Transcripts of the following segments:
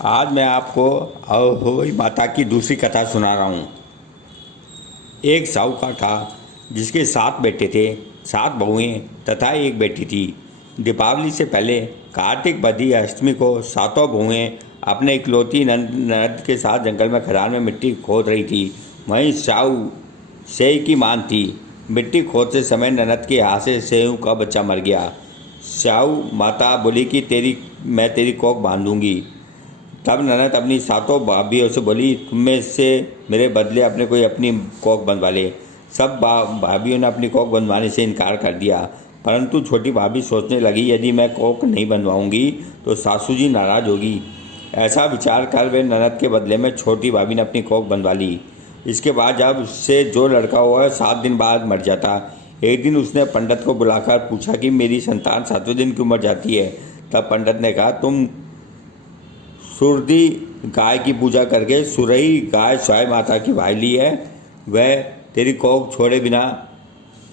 आज मैं आपको अहोई माता की दूसरी कथा सुना रहा हूँ। एक साहूकार था जिसके 7 बेटे थे, 7 बहुएं तथा एक बेटी थी। दीपावली से पहले कार्तिक बदी अष्टमी को सातों बहुएं अपने इकलौती ननद के साथ जंगल में खदान में मिट्टी खोद रही थी। वहीं साहू सेई की मान थी। मिट्टी खोदते समय ननद के हाथ से सेऊ का बच्चा मर गया। साहू माता बोली कि मैं तेरी कोख बांधूंगी। तब ननद अपनी सातों भाभीयों से बोली, तुम में से मेरे बदले अपने कोई अपनी कोख बनवा ले। सब भाभीयों ने अपनी कोख बनवाने से इनकार कर दिया, परंतु छोटी भाभी सोचने लगी, यदि मैं कोख नहीं बनवाऊंगी तो सासू जी नाराज होगी। ऐसा विचार कर वे ननद के बदले में छोटी भाभी ने अपनी कोख बनवा ली। इसके बाद जब उससे जो लड़का हुआ 7 दिन बाद मर जाता। एक दिन उसने पंडित को बुलाकर पूछा कि मेरी संतान 7वें दिन क्यों मर जाती है। तब पंडित ने कहा, तुम सुरदी गाय की पूजा करके सुरई गाय स्वाय माता की भाईली है। वह तेरी कोख छोड़े बिना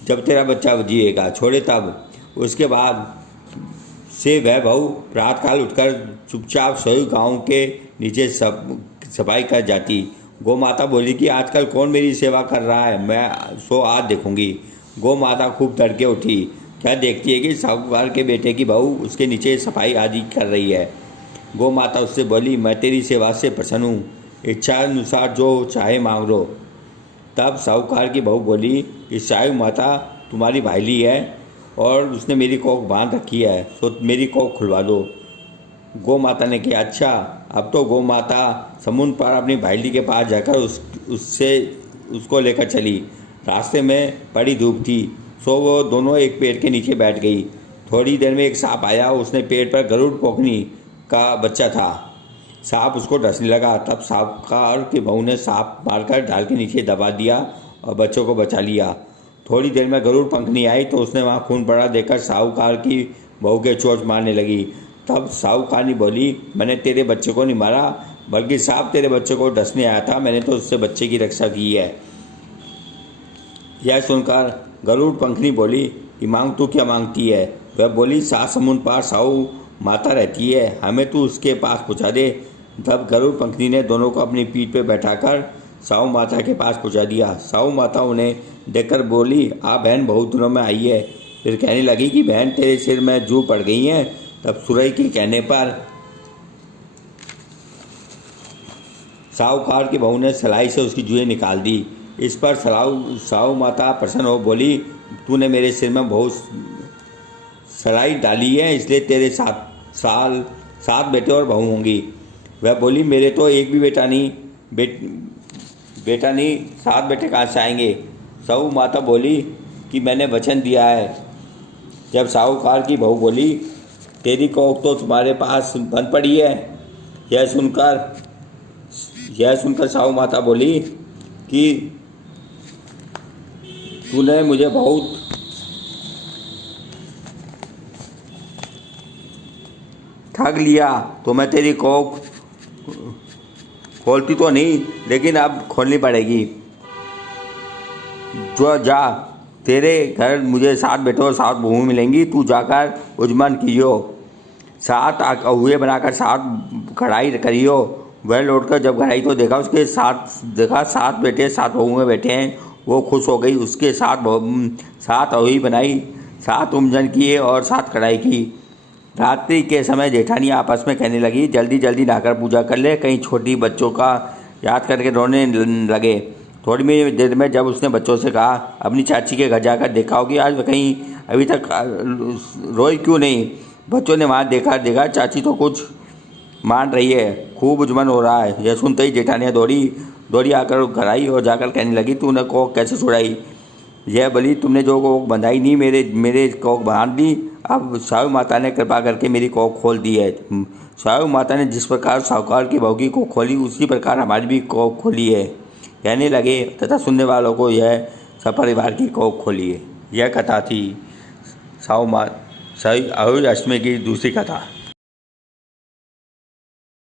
जब तेरा बच्चा जिएगा छोड़े तब। उसके बाद से वह बहू प्रातःकाल उठकर चुपचाप सोई गांव के नीचे सफाई कर जाती। गौ माता बोली कि आजकल कौन मेरी सेवा कर रहा है, मैं सो आज देखूंगी। गौ माता खूब तड़के उठी। क्या देखती है कि साहूकार के बेटे की बहू उसके नीचे सफाई आदि कर रही है। गौ माता उससे बोली, मैं तेरी सेवा से प्रसन्न हूँ, इच्छा अनुसार जो चाहे मांग लो। तब साहूकार की बहू बोली कि साहू माता तुम्हारी भाईली है और उसने मेरी कोख बांध रखी है, तो मेरी कोख खुलवा दो। गौ माता ने कहा, अच्छा। अब तो गौ माता समुद्र पर अपनी भाईली के पास जाकर उसको लेकर चली। रास्ते में बड़ी धूप थी, सो वो दोनों एक पेड़ के नीचे बैठ गई। थोड़ी देर में एक सांप आया। उसने पेड़ पर गरुड़ पोकनी का बच्चा था। सांप उसको डसने लगा। तब साहूकार की बहू ने सांप मारकर ढाल के नीचे दबा दिया और बच्चों को बचा लिया। थोड़ी देर में गरुड़ पंखनी आई तो उसने वहाँ खून पड़ा देखकर साहूकार की बहू के चोट मारने लगी। तब साहूकारनी बोली, मैंने तेरे बच्चे को नहीं मारा, बल्कि सांप तेरे बच्चे को डसने आया था, मैंने तो उससे बच्चे की रक्षा की है। यह सुनकर गरुड़ पंखनी बोली कि मांग तू क्या मांगती है। वह बोली, 7 समुद्र पार साहू माता रहती है, हमें तू उसके पास पहुँचा दे। तब गरुड़ पंखनी ने दोनों को अपनी पीठ पर बैठाकर साहू माता के पास पहुँचा दिया। साहू माता उन्हें देखकर बोली, आप बहन बहुत दिनों में आई है। फिर कहने लगी कि बहन तेरे सिर में जू पड़ गई है। तब सुरई के कहने पर साहूकार की बहू ने सलाई से उसकी जुएं निकाल दी। इस पर साहू माता प्रसन्न हो बोली, तूने मेरे सिर में बहुत सलाई डाली है, इसलिए तेरे 7 बेटे और बहू होंगी। वह बोली, मेरे तो एक भी बेटा नहीं, बेटा नहीं, 7 बेटे कहाँ से आएंगे। साहू माता बोली कि मैंने वचन दिया है। जब साहूकार की बहू बोली, तेरी कोख तो तुम्हारे पास बंद पड़ी है। यह सुनकर साहू माता बोली कि तूने मुझे बहुत ठग लिया, तो मैं तेरी कोख खोलती तो नहीं, लेकिन अब खोलनी पड़ेगी। जो जा, तेरे घर मुझे 7 बेटे और 7 बहू मिलेंगी। तू जाकर उजमन कियो, 7 अहुए बनाकर 7 कढ़ाई करियो। वह लौटकर जब घर आई तो देखा 7 बेटे 7 बहुएं बैठे हैं। वो खुश हो गई। उसके 7 अहुई बनाई, 7 उमजन किए और 7 कढ़ाई की। रात्रि के समय जेठानी आपस में कहने लगी, जल्दी जल्दी नहाकर पूजा कर ले, कहीं छोटी बच्चों का याद करके रोने लगे। थोड़ी देर में जब उसने बच्चों से कहा, अपनी चाची के घर जाकर देखा होगी आज कहीं अभी तक रोई क्यों नहीं। बच्चों ने वहाँ देखा चाची तो कुछ मान रही है, खूब उजमन हो रहा है। यह सुनते ही जेठानियाँ दौड़ी आकर घर आई और जाकर कहने लगी, तूने कोख कैसे छुड़ाई। यह बोली, तुमने जो कोख बंधाई नहीं, मेरे कोख बांध दी। अब साहू माता ने कृपा करके मेरी कोख खोल दी है। साहू माता ने जिस प्रकार साहूकार की बहू की कोख खोली, उसी प्रकार हमारी भी कोख खोली है, कहने लगे तथा सुनने वालों को यह सपरिवार की कोख खोली है। यह कथा थी अहोई अष्टमी की दूसरी कथा।